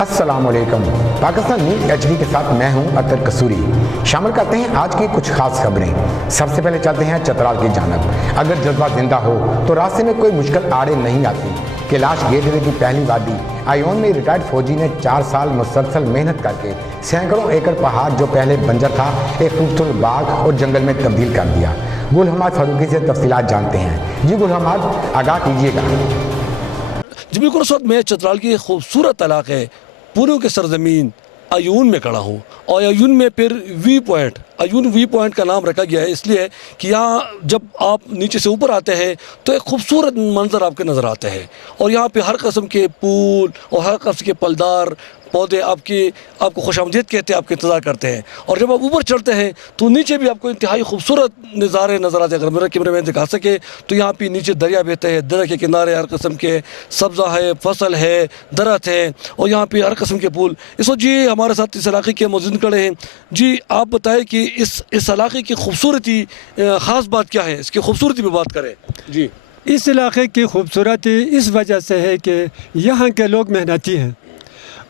السلام علیکم۔ Pakistan news HD کے ساتھ میں ہوں اطہر قصوری۔ شامل کرتے ہیں آج کی کچھ خاص خبریں۔ سب سے پہلے چلتے ہیں چترال کی جانب۔ اگر جذبہ زندہ ہو تو راستے میں کوئی مشکل آڑے نہیں آتی۔ کیلاش گیٹ وے کی پہلی وادی آئیون میں ریٹائرڈ فوجی نے 4 سال مسلسل محنت کر کے سینکڑوں ایکڑ پہاڑ جو پہلے بنجر تھا ایک خوبصورت باغ اور جنگل میں تبدیل کر دیا۔ گل حماد فاروقی سے تفصیلات جانتے ہیں۔ جی گل حماد، آگاہ کیجیے گا۔ جی بالکل، اس وقت میں چترال کی خوبصورت علاقے پورو کے سرزمین آئیون میں کھڑا ہوں، اور آئیون میں پھر وی پوائنٹ کا نام رکھا گیا ہے اس لیے کہ یہاں جب آپ نیچے سے اوپر آتے ہیں تو ایک خوبصورت منظر آپ کے نظر آتے ہیں، اور یہاں پہ ہر قسم کے پھول اور ہر قسم کے پھلدار پودے آپ کو خوش آمدید کہتے ہیں، آپ کے انتظار کرتے ہیں۔ اور جب آپ اوپر چڑھتے ہیں تو نیچے بھی آپ کو انتہائی خوبصورت نظارے نظر آتے ہیں۔ اگر میرا کیمرہ مین دکھا سکے تو یہاں پہ نیچے دریا بہتے ہیں، دریا کے کنارے ہر قسم کے سبزہ ہے، فصل ہے، درخت ہے، اور یہاں پہ ہر قسم کے پھول۔ اس وقت جی ہمارے ساتھ اس علاقے کے موجود کھڑے ہیں۔ جی آپ بتائیں کہ اس علاقے کی خوبصورتی خاص بات کیا ہے، اس کی خوبصورتی پہ بات کریں۔ جی، اس علاقے کی خوبصورتی اس وجہ سے ہے کہ یہاں کے لوگ محنتی ہیں،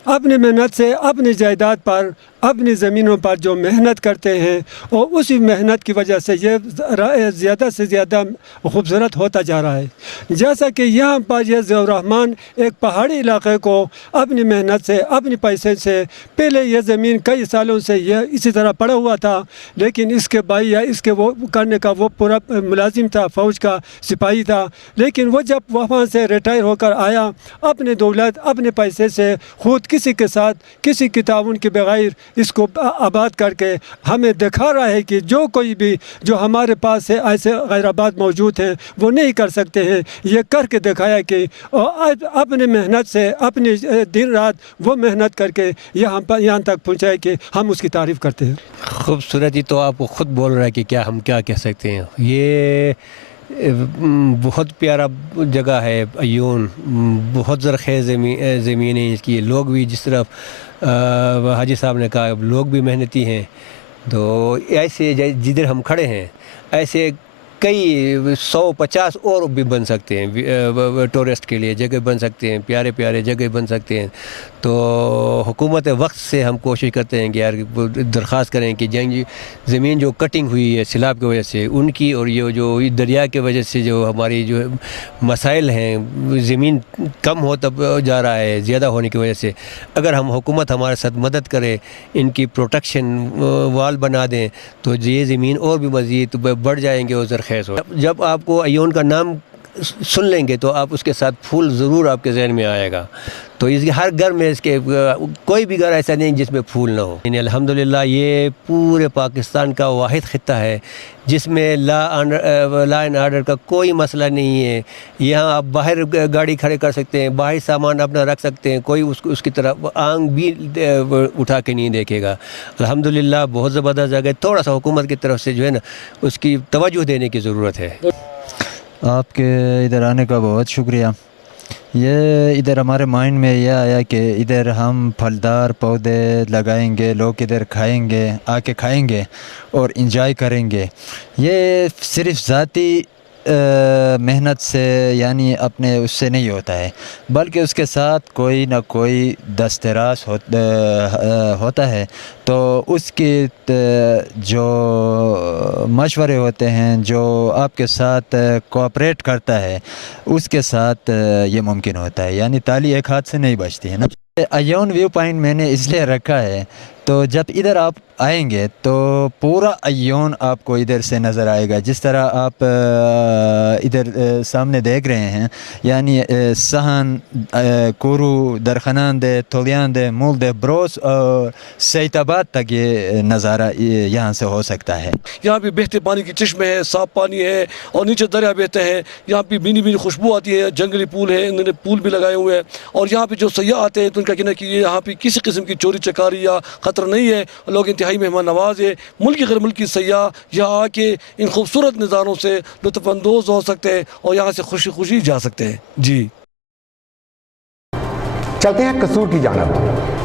اپنی محنت سے اپنی جائیداد پر اپنی زمینوں پر جو محنت کرتے ہیں، اور اسی محنت کی وجہ سے یہ زیادہ سے زیادہ خوبصورت ہوتا جا رہا ہے۔ جیسا کہ یہاں پر یہ ضیاء الرحمن ایک پہاڑی علاقے کو اپنی محنت سے اپنی پیسے سے، پہلے یہ زمین کئی سالوں سے یہ اسی طرح پڑا ہوا تھا، لیکن اس کے بھائی یا اس کے وہ کرنے کا وہ پورا ملازم تھا، فوج کا سپاہی تھا، لیکن وہ جب وہاں سے ریٹائر ہو کر آیا، اپنے دولت اپنے پیسے سے خود کسی کے ساتھ کسی کی تعاون کے بغیر اس کو آباد کر کے ہمیں دکھا رہا ہے کہ جو کوئی بھی جو ہمارے پاس ہے ایسے غیر آباد موجود ہیں وہ نہیں کر سکتے ہیں۔ یہ کر کے دکھایا کہ اپنے محنت سے اپنی دن رات وہ محنت کر کے یہاں تک پہنچائے کہ ہم اس کی تعریف کرتے ہیں۔ خوبصورتی تو آپ خود بول رہا ہے کہ ہم کیا کہہ سکتے ہیں۔ یہ بہت پیارا جگہ ہے آئیون، بہت زرخیز زمینیں اس کی، لوگ بھی جس طرح حاجی صاحب نے کہا لوگ بھی محنتی ہیں۔ تو ایسے جدھر ہم کھڑے ہیں ایسے کئی 150 اور بھی بن سکتے ہیں، ٹورسٹ کے لیے جگہ بن سکتے ہیں، پیارے پیارے جگہ بن سکتے ہیں۔ تو حکومت وقت سے ہم کوشش کرتے ہیں کہ یار درخواست کریں کہ زمین جو کٹنگ ہوئی ہے سیلاب کی وجہ سے ان کی، اور یہ جو دریا کی وجہ سے جو ہماری جو مسائل ہیں، زمین کم ہوتا جا رہا ہے زیادہ ہونے کی وجہ سے، اگر حکومت ہمارے ساتھ مدد کرے، ان کی پروٹیکشن وال بنا دیں تو یہ زمین اور بھی مزید بڑھ جائیں گے اور زرخیز ہو۔ جب آپ کو آئیون کا نام سن لیں گے تو آپ اس کے ساتھ پھول ضرور آپ کے ذہن میں آئے گا۔ تو اس کے ہر گھر میں اس کے کوئی بھی گھر ایسا نہیں جس میں پھول نہ ہو۔ یعنی الحمدللہ یہ پورے پاکستان کا واحد خطہ ہے جس میں لا اینڈ آرڈر کا کوئی مسئلہ نہیں ہے۔ یہاں آپ باہر گاڑی کھڑے کر سکتے ہیں، باہر سامان اپنا رکھ سکتے ہیں، کوئی اس کی طرف آنکھ بھی اٹھا کے نہیں دیکھے گا۔ الحمدللہ بہت زبردست جگہ ہے، تھوڑا سا حکومت کی طرف سے جو ہے نا اس کی توجہ دینے کی ضرورت ہے۔ آپ کے ادھر آنے کا بہت شکریہ۔ یہ ادھر ہمارے مائنڈ میں یہ آیا کہ ادھر ہم پھلدار پودے لگائیں گے، لوگ ادھر کھائیں گے، آ کے کھائیں گے اور انجوائے کریں گے۔ یہ صرف ذاتی محنت سے یعنی اپنے اس سے نہیں ہوتا ہے، بلکہ اس کے ساتھ کوئی نہ کوئی دستراز ہوتا ہے، تو اس کی جو مشورے ہوتے ہیں، جو آپ کے ساتھ کوآپریٹ کرتا ہے، اس کے ساتھ یہ ممکن ہوتا ہے۔ یعنی تالی ایک ہاتھ سے نہیں بجتی ہے نا۔ آئیون ویو پوائنٹ میں نے اس لیے رکھا ہے تو جب ادھر آپ آئیں گے تو پورا آئیون آپ کو ادھر سے نظر آئے گا، جس طرح آپ ادھر سامنے دیکھ رہے ہیں۔ یعنی سہن، کورو، درخنان دے، تولیان دے، مول دے، بروس اور سیت آباد تک یہ نظارہ یہاں سے ہو سکتا ہے۔ یہاں پہ بہتے پانی کی چشمے ہیں، صاف پانی ہے، اور نیچے دریا بہتے ہیں۔ یہاں پہ بینی بینی خوشبو آتی ہے، جنگلی پھول ہے، انہوں نے پھول بھی لگائے ہوئے ہیں، اور یہاں پہ جو سیاح آتے ہیں تو ان کا کہنا ہے کہ یہاں پہ کسی قسم کی چوری چکاری یا خطرہ نہیں ہے، لوگ انتہائی مہمان نواز ہے۔ ملکی غیر ملکی سیاح یہاں آ کے ان خوبصورت نظاروں سے لطف اندوز ہو سکتے ہیں اور یہاں سے خوشی خوشی جا سکتے ہیں۔ جی چلتے ہیں قصور کی جانب۔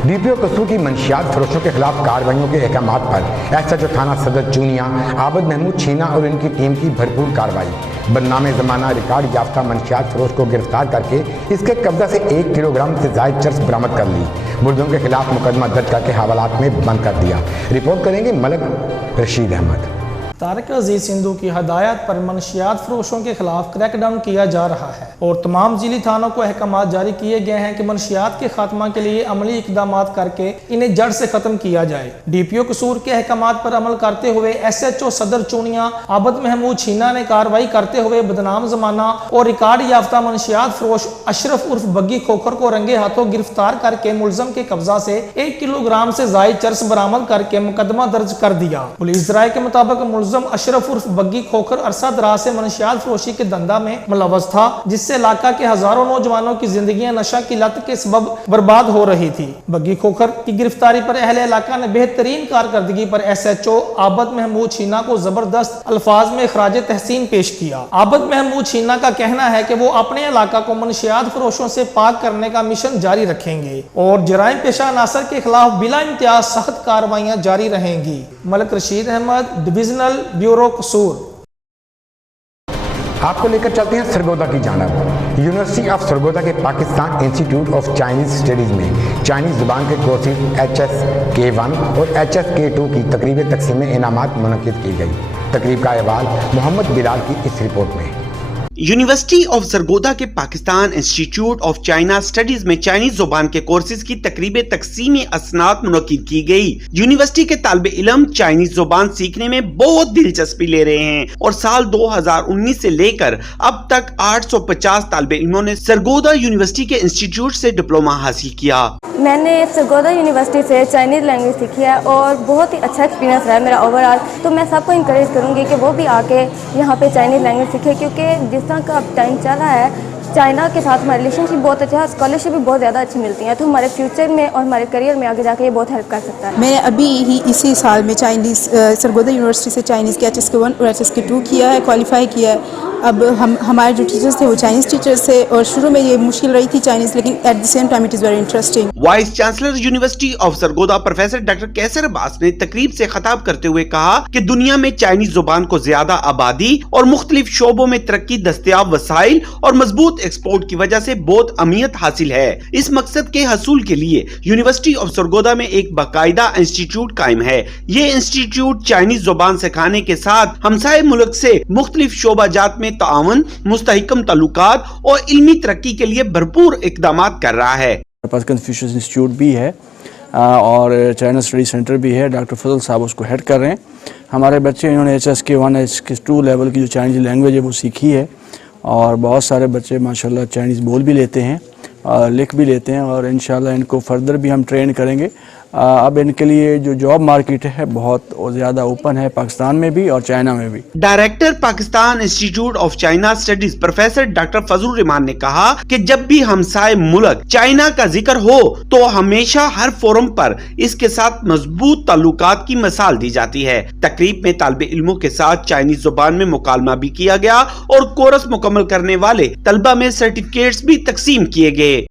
DPO قصور کی منشیات فروشوں کے خلاف کارروائیوں کے احکامات پر SHO تھانہ صدر چونیا عابد محمود چھینا اور ان کی ٹیم کی بھرپور کارروائی۔ बदनाम ज़माना रिकॉर्ड याफ्ता मंशियात फरोश को गिरफ्तार करके इसके कब्जा से 1 किलोग्राम से ज़ायद चर्स बरामद कर ली। मुलज़िम के खिलाफ मुकदमा दर्ज करके हवालात में बंद कर दिया। रिपोर्ट करेंगे मलिक रशीद अहमद। तारिक अजीज सिंधु की हदायत पर मनशियात फरोशों के खिलाफ क्रैकडाउन किया जा रहा है और तमाम जिली थानों को अहकामात जारी किए गए हैं कि मनशियात के खात्मा के लिए अमली इकदाम करके इन्हें जड़ से खत्म किया जाए। DPO कसूर के अहकामात पर अमल करते हुए SHO सदर चूनिया आबद महमूद छीना ने कार्रवाई करते हुए बदनाम जमाना और रिकॉर्ड याफ्ता मनशियात फरोश अशरफ उर्फ बग्गी खोखर को रंगे हाथों गिरफ्तार करके मुलज़म के कब्जा से 1 किलोग्राम से ज़ायद चर्स बरामद करके मुकदमा दर्ज कर दिया। पुलिस राय के मुताबिक मुलज़म अशरफ उर्फ बग्गी खोखर अरसा दराज से मनशियात फरोशी के धंधा में मुलव्वस था, जिससे इलाका के हजारों नौजवानों की जिंदगियां नशा की लत के सबब बर्बाद हो रही थी। बग्गी खोखर की गिरफ्तारी पर अहले इलाका ने बेहतरीन कारकर्दगी पर SHO आबद महमूद छीना को जबरदस्त अल्फाज में खराज तहसीन पेश किया। आबद महमूद छीना का कहना है कि वो अपने इलाका को मनशियात फरोशों से पाक करने का मिशन जारी रखेंगे और जराइम पेशा अनासर के खिलाफ बिला इम्तियाज सख्त कार्रवाइयां जारी रहेंगी। मलिक रशीद अहमद, डिविजनल ब्यूरो कसूर। आपको लेकर चलते हैं सरगोदा की जानब। यूनिवर्सिटी ऑफ सरगोदा के Pakistan institute of Chinese studies में चाइनीज़ ज़ुबान के कोर्सेज HSK1 और HSK2 की तकरीब तकसीम इनामात मुनक़िद की गई। तकरीब का अहवाल मोहम्मद बिलाल की इस रिपोर्ट में। यूनिवर्सिटी ऑफ सरगोदा के Pakistan institute of China studies में चाइनीज जुबान के कोर्सेज की तकरीब तकसीम असनाद मुनक़िद की गई। यूनिवर्सिटी के तालिब इल्म चाइनीज जुबान सीखने में बहुत दिलचस्पी ले रहे हैं और साल 2019 से लेकर अब तक 850 तालिब इल्मों ने सरगोदा यूनिवर्सिटी के इंस्टीट्यूट से डिप्लोमा हासिल किया। मैंने सरगोदा यूनिवर्सिटी से चाइनीज़ लैंग्वेज सीखी है और बहुत ही अच्छा एक्सपीरियंस रहा है मेरा ओवरऑल। तो मैं सबको इंकरेज करूँगी कि वो भी आके यहाँ पे चाइनीज़ लैंग्वेज सीखे, क्योंकि जिस तरह का अब टाइम चल रहा है चाइना के साथ हमारा रिलेशनशिप बहुत अच्छा है, स्कॉलरशिप भी बहुत ज़्यादा अच्छी मिलती है, तो हमारे फ्यूचर में और हमारे करियर में आगे जाके ये बहुत हेल्प कर सकता है। मैंने अभी ही इसी साल में चाइनीज़ सरगोदा यूनिवर्सिटी से चाइनीज़ के HSK1 और HSK2 किया है, क्वालिफाई किया है। अब हमारे जो टीचर्स थे वो चाइनीज़ टीचर्स थे और शुरू में ये मुश्किल रही थी चाइनीज़, लेकिन at the same time it is very interesting. Vice chancellor university of Sargodha professor doctor Qaiser Abbas ने तकरीब से खिताब करते हुए कहा कि दुनिया में चाइनीज जुबान को ज्यादा आबादी और मुख्तलिफ शोबों में तरक्की, दस्तयाब वसाइल और मजबूत एक्सपोर्ट की वजह से बहुत अहमियत हासिल है। इस मकसद के हसूल के लिए यूनिवर्सिटी ऑफ सरगोदा में एक बाकायदा इंस्टीट्यूट कायम है। ये इंस्टीट्यूट चाइनीज जुबान सिखाने के साथ हमसाये मुल्क से मुख्तलिफ शोबाजात में ताउन, मुस्तहकम ताल्लुकात और इल्मी तरक्की के लिए भरपूर इकदाम कर रहा है। हमारे पास कन्फ्यूशियस इंस्टीट्यूट भी है और चाइना स्टडी सेंटर भी है। डॉक्टर फजल साहब उसको हेड कर रहे हैं। हमारे बच्चे इन्होंने HSK1 HSK2 लेवल की जो चाइनीज़ लैंग्वेज है वो सीखी है और बहुत सारे बच्चे माशाल्लाह चाइनीज़ बोल भी लेते हैं, लिख भी लेते हैं और इंशाल्लाह इनको फर्दर भी हम ट्रेन करेंगे। अब इनके लिए जो जॉब मार्केट है बहुत ज़्यादा ओपन है, पाकिस्तान में भी और चाइना में भी। Director Pakistan institute of China studies professor doctor Fazlur Rahman ने कहा कि जब भी हमसाये मुल्क चाइना का जिक्र हो तो हमेशा हर फोरम पर इसके साथ मजबूत ताल्लुकात की मिसाल दी जाती है। तकरीब में तालिब इल्मों के साथ चाइनीज जुबान में मुकालमा भी किया गया और कोर्स मुकम्मल करने वाले तलबा में सर्टिफिकेट्स भी तकसीम किए गए।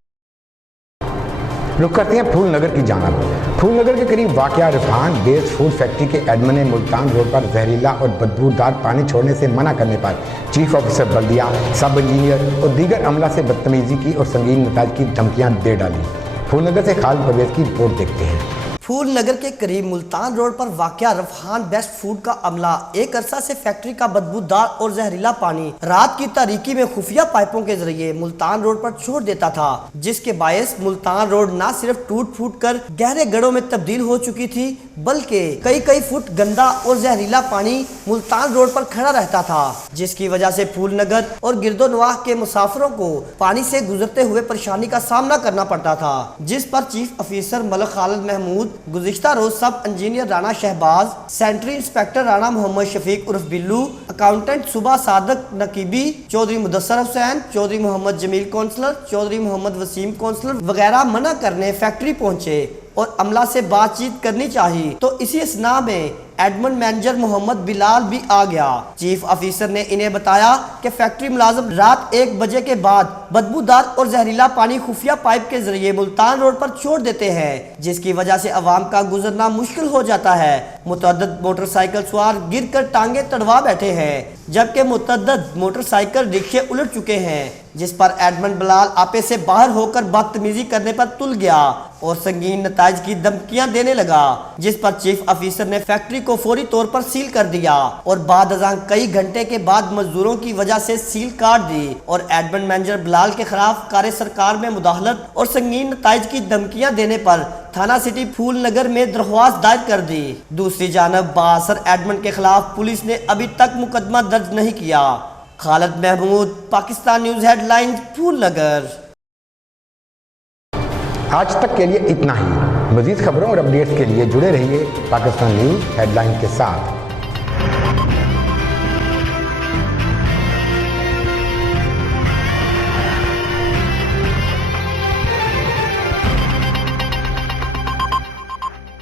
रुक करते हैं फूलनगर की जानब। फूलनगर के करीब वाक़या रिफान बेस्ड फूड फैक्ट्री के एडमिन ने मुल्तान रोड पर जहरीला और बदबूदार पानी छोड़ने से मना करने पर चीफ ऑफिसर बल्दिया, सब इंजीनियर और दीगर अमला से बदतमीजी की और संगीन नताज की धमकियां दे डाली। फूलनगर से खालिद परवेज की रिपोर्ट देखते हैं। फूलनगर के करीब मुल्तान रोड पर वाक़या रफहान बेस्ट फूड का अमला एक अरसा से फैक्ट्री का बदबूदार और जहरीला पानी रात की तारीकी में खुफिया पाइपों के जरिए मुल्तान रोड पर छोड़ देता था, जिसके बायस मुल्तान रोड न सिर्फ टूट फूट कर गहरे गड्ढों में तब्दील हो चुकी थी, बल्कि कई फुट गंदा और जहरीला पानी मुल्तान रोड पर खड़ा रहता था, जिसकी वजह से फूलनगर और गिरदोनवाह के मुसाफिरों को पानी से गुजरते हुए परेशानी का सामना करना पड़ता था, जिस पर चीफ ऑफिसर मलिक खालिद महमूद, गुज़िश्ता रोज sub engineer Rana Shahbaz, sanitary inspector Rana Mohammad Shafiq उर्फ बिल्लू, अकाउंटेंट सुबह सादक नकीबी, चौधरी मुदस्सर हुसैन, चौधरी मोहम्मद जमील काउंसलर, चौधरी मोहम्मद वसीम काउंसलर वगैरह मना करने फैक्ट्री पहुंचे और अमला से बातचीत करनी चाहिए। तो इसी असना में एडमन मैनेजर मोहम्मद बिलाल भी आ गया। चीफ ऑफिसर ने इन्हें बताया कि फैक्ट्री मुलाजिम रात 1 बजे के बाद बदबूदार और जहरीला पानी खुफिया पाइप के जरिए मुल्तान रोड पर छोड़ देते हैं, जिसकी वजह से अवाम का गुजरना मुश्किल हो जाता है। मुतअद्दिद मोटरसाइकिल सवार गिर कर टांगे तड़वा बैठे हैं, जबकि मुतअद्दिद मोटरसाइकिल रिक्शे उलट चुके हैं, जिस पर एडमन बिलाल आपे से बाहर होकर बदतमीजी करने पर तुल गया और संगीन नताइज की धमकियां देने लगा, जिस पर चीफ ऑफिसर ने फैक्ट्री को फौरी तौर पर सील कर दिया और बाद अज़ां कई घंटे के बाद मजदूरों की वजह से सील काट दी और एडमन मैनेजर बिलाल के खिलाफ कार्य सरकार में मुदाखलत और संगीन नताइज की धमकियां देने पर थाना सिटी फूल नगर में दरख्वास्त दायर कर दी। दूसरी जानब बासर एडमन के खिलाफ पुलिस ने अभी तक मुकदमा दर्ज नहीं किया। खालिद महमूद, पाकिस्तान न्यूज़ हेडलाइंस, फूल नगर। आज तक के लिए इतना ही। मजीद खबरों और अपडेट्स के लिए जुड़े रहिए पाकिस्तान न्यूज़ हेडलाइन के साथ।